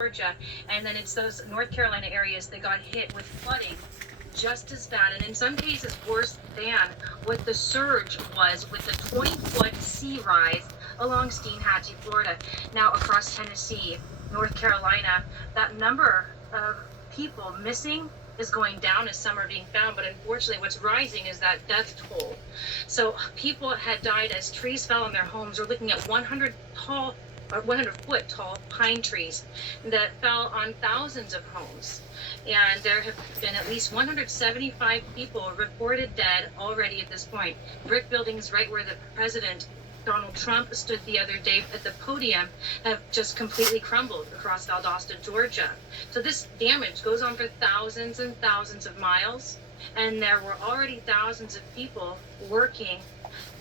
Georgia, and then it's those North Carolina areas that got hit with flooding just as bad, and in some cases worse than what the surge was with the 20-foot sea rise along Steinhatchee, Florida. Now across Tennessee, North Carolina, that number of people missing is going down as some are being found, but unfortunately what's rising is that death toll. So people had died as trees fell on their homes. We're looking at 100-foot tall pine trees that fell on thousands of homes. And there have been at least 175 people reported dead already at this point. Brick buildings right where the president, Donald Trump, stood the other day at the podium have just completely crumbled across Valdosta, Georgia. So this damage goes on for thousands and thousands of miles. And there were already thousands of people working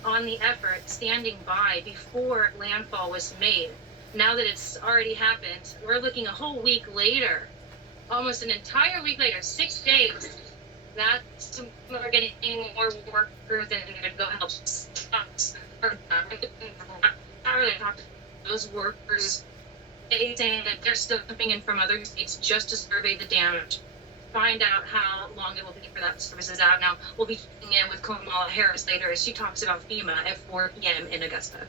on the effort, standing by before landfall was made. Now that it's already happened, we're looking a whole week later, almost an entire week later, 6 days, that we're getting more workers and to go help those workers, saying that they're still coming in from other states just to survey the damage, find out how long it will be for that services out. Now, we'll be checking in with Kamala Harris later as she talks about FEMA at 4 p.m. in Augusta.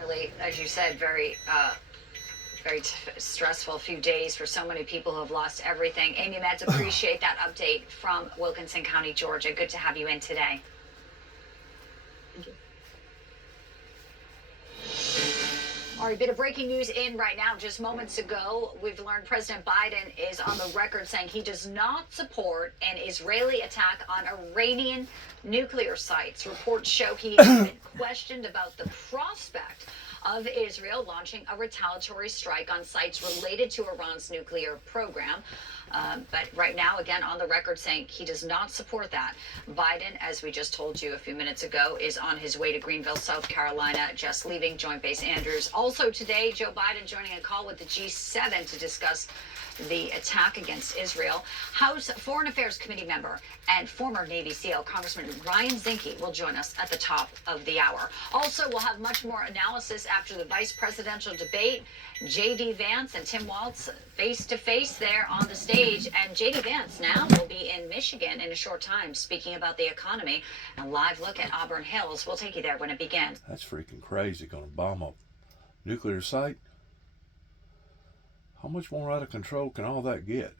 Really, as you said, very stressful few days for so many people who have lost everything. Amy Metz, appreciate that update from Wilkinson County, Georgia. Good to have you in today. Thank you. All right, bit of breaking news in right now. Just moments ago, we've learned President Biden is on the record saying he does not support an Israeli attack on Iranian nuclear sites. Reports show he has been questioned about the prospect of Israel launching a retaliatory strike on sites related to Iran's nuclear program. But right now, again, on the record saying he does not support that. Biden, as we just told you a few minutes ago, is on his way to Greenville, South Carolina, just leaving Joint Base Andrews. Also today, Joe Biden joining a call with the G7 to discuss the attack against Israel. House Foreign Affairs Committee member and former Navy SEAL Congressman Ryan Zinke will join us at the top of the hour. Also, we'll have much more analysis after the vice presidential debate. J.D. Vance and Tim Walz face-to-face there on the stage. And J.D. Vance now will be in Michigan in a short time speaking about the economy. A live look at Auburn Hills. We'll take you there when it begins. That's freaking crazy. Going to bomb a nuclear site? How much more out of control can all that get?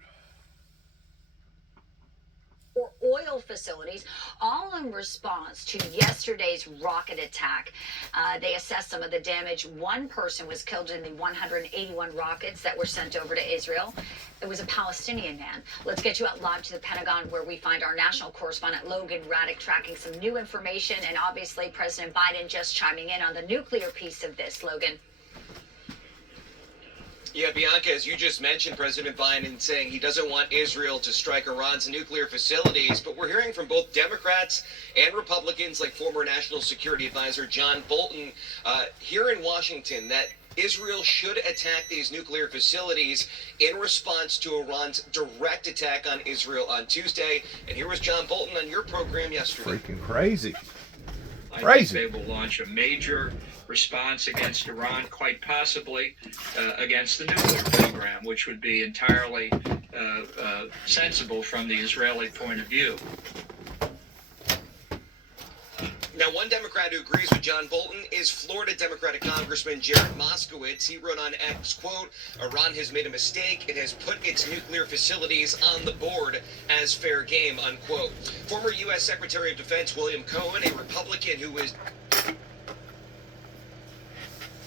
For oil facilities, all in response to yesterday's rocket attack. They assessed some of the damage. One person was killed in the 181 rockets that were sent over to Israel. It was a Palestinian man. Let's get you out live to the Pentagon, where we find our national correspondent Logan Raddick tracking some new information, and obviously President Biden just chiming in on the nuclear piece of this. Logan. Yeah, Bianca, as you just mentioned, President Biden saying he doesn't want Israel to strike Iran's nuclear facilities, but we're hearing from both Democrats and Republicans, like former National Security Advisor John Bolton, here in Washington, that Israel should attack these nuclear facilities in response to Iran's direct attack on Israel on Tuesday. And here was John Bolton on your program yesterday. Freaking crazy. I think they will launch a major response against Iran, quite possibly against the nuclear program, which would be entirely sensible from the Israeli point of view. Now, one Democrat who agrees with John Bolton is Florida Democratic Congressman Jared Moskowitz. He wrote on X, quote, "Iran has made a mistake. It has put its nuclear facilities on the board as fair game," unquote. Former U.S. Secretary of Defense William Cohen, a Republican who was...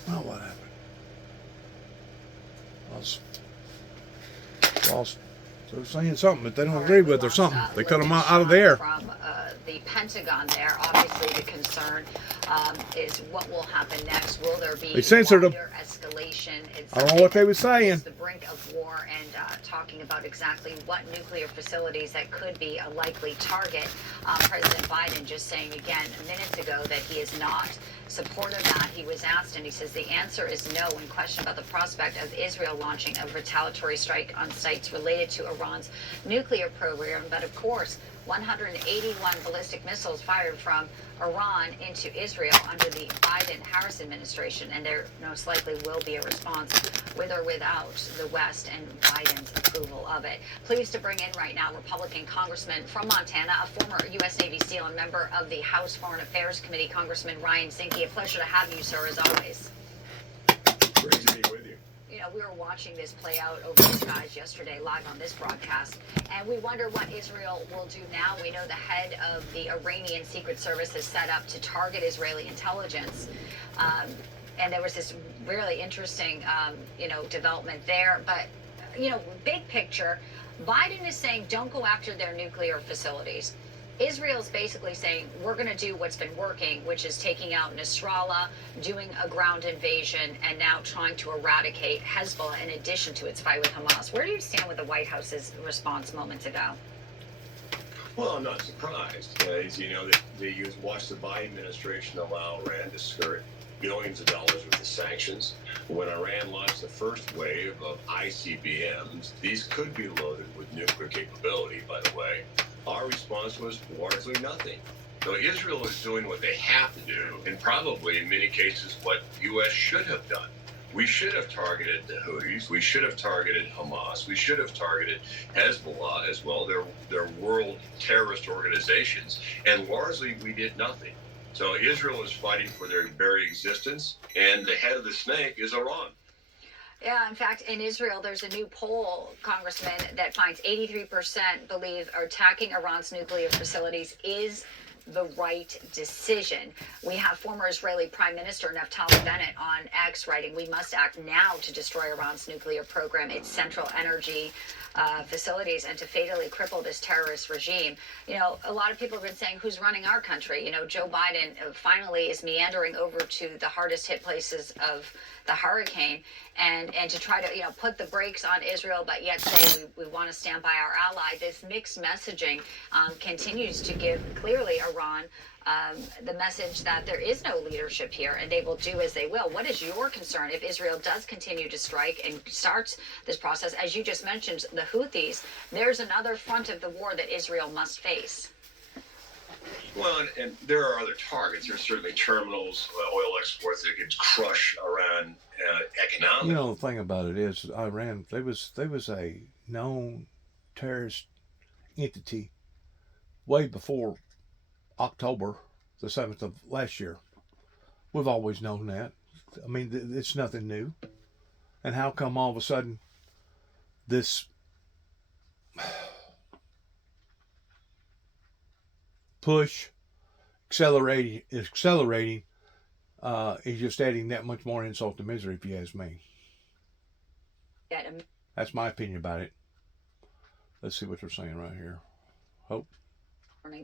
Well, what happened? Lost. So they're saying something, but they don't agree with or something. They cut them out of the air. From the Pentagon there, obviously the concern is what will happen next. Will there be They censored them. Escalation? I don't know what they were saying. It's the brink of war, and talking about exactly what nuclear facilities that could be a likely target. President Biden just saying again minutes ago that he is not supportive of that. He was asked, and he says the answer is no when questioned about the prospect of Israel launching a retaliatory strike on sites related to Iran's nuclear program. But of course, 181 ballistic missiles fired from Iran into Israel under the Biden-Harris administration, and there most likely will be a response with or without the West and Biden's approval of it. Pleased to bring in right now Republican Congressman from Montana, a former U.S. Navy SEAL and member of the House Foreign Affairs Committee, Congressman Ryan Zinke. A pleasure to have you, sir, as always. Great to be with you. You know, we were watching this play out over the skies yesterday, live on this broadcast, and we wonder what Israel will do now. We know the head of the Iranian Secret Service is set up to target Israeli intelligence. And there was this really interesting, development there. But, big picture, Biden is saying don't go after their nuclear facilities. Israel's basically saying we're going to do what's been working, which is taking out Nasrallah, doing a ground invasion, and now trying to eradicate Hezbollah in addition to its fight with Hamas. Where do you stand with the White House's response moments ago? Well, I'm not surprised. As you know, they watched the Biden administration allow Iran to skirt billions of dollars worth of sanctions. When Iran launched the first wave of ICBMs, these could be loaded with nuclear capability, by the way. Our response was largely nothing. So Israel is doing what they have to do, and probably in many cases what the U.S. should have done. We should have targeted the Houthis. We should have targeted Hamas. We should have targeted Hezbollah as well. They're world terrorist organizations, and largely we did nothing. So Israel is fighting for their very existence, and the head of the snake is Iran. Yeah, in fact, in Israel, there's a new poll, Congressman, that finds 83% believe attacking Iran's nuclear facilities is the right decision. We have former Israeli Prime Minister Naftali Bennett on X writing, we must act now to destroy Iran's nuclear program, its central energy facilities, and to fatally cripple this terrorist regime. A lot of people have been saying, who's running our country? Joe Biden finally is meandering over to the hardest hit places of the hurricane and to try to, put the brakes on Israel, but yet say we want to stand by our ally. This mixed messaging continues to give clearly Iran the message that there is no leadership here and they will do as they will. What is your concern if Israel does continue to strike and starts this process? As you just mentioned, the Houthis, there's another front of the war that Israel must face. Well, and there are other targets. There's certainly terminals, oil exports that could crush Iran economically. The thing about it is, Iran, they was a known terrorist entity way before October the 7th of last year. We've always known that. I mean, it's nothing new. And how come all of a sudden this push accelerating is just adding that much more insult to misery, if you ask me. That's my opinion about it. Let's see what they're saying right here. Hope.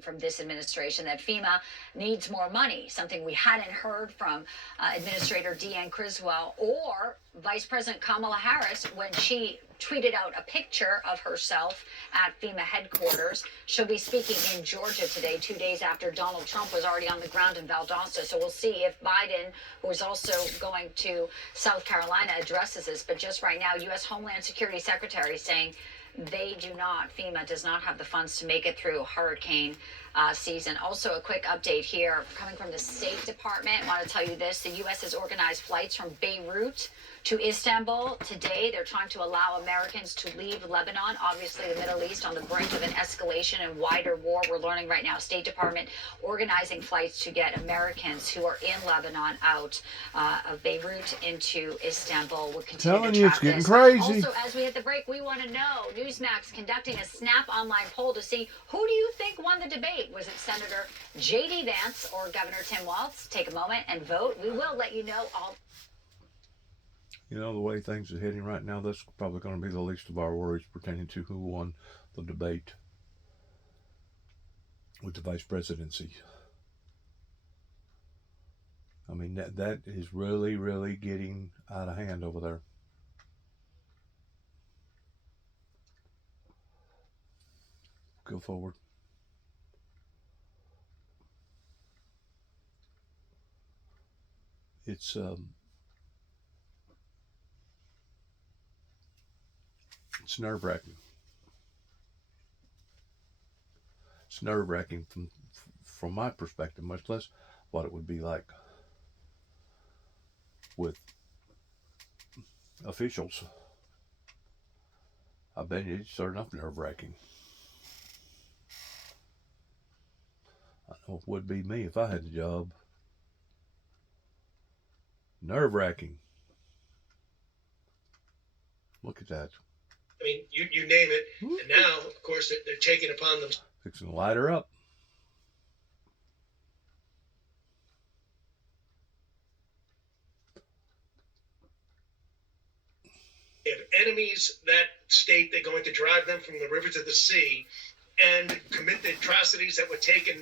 From this administration that FEMA needs more money, something we hadn't heard from Administrator Deanne Criswell or Vice President Kamala Harris when she tweeted out a picture of herself at FEMA headquarters. She'll be speaking in Georgia today, 2 days after Donald Trump was already on the ground in Valdosta. So we'll see if Biden, who is also going to South Carolina, addresses this. But just right now, U.S. Homeland Security Secretary saying FEMA does not have the funds to make it through hurricane season. Also, a quick update here coming from the State Department. I want to tell you this. The U.S. has organized flights from Beirut to Istanbul. Today, they're trying to allow Americans to leave Lebanon. Obviously, the Middle East on the brink of an escalation and wider war. We're learning right now, State Department organizing flights to get Americans who are in Lebanon out of Beirut into Istanbul. We'll continue Telling to you, track it's getting this. crazy. Also, as we hit the break, we want to know, Newsmax conducting a Snap online poll to see who do you think won the debate? Was it Senator J.D. Vance or Governor Tim Walz? Take a moment and vote. We will let you know all. The way things are heading right now, that's probably going to be the least of our worries pertaining to who won the debate with the vice presidency. I mean, that is really, really getting out of hand over there. Go forward. It's nerve-wracking. It's nerve-wracking from my perspective, much less what it would be like with officials. I bet it's sure enough nerve-wracking. I know it would be me if I had the job. Nerve-wracking. Look at that. I mean, you name it. And now, of course, they're taking upon them. Fixing to light her up. They have enemies that state. They're going to drive them from the river to the sea and commit the atrocities that were taken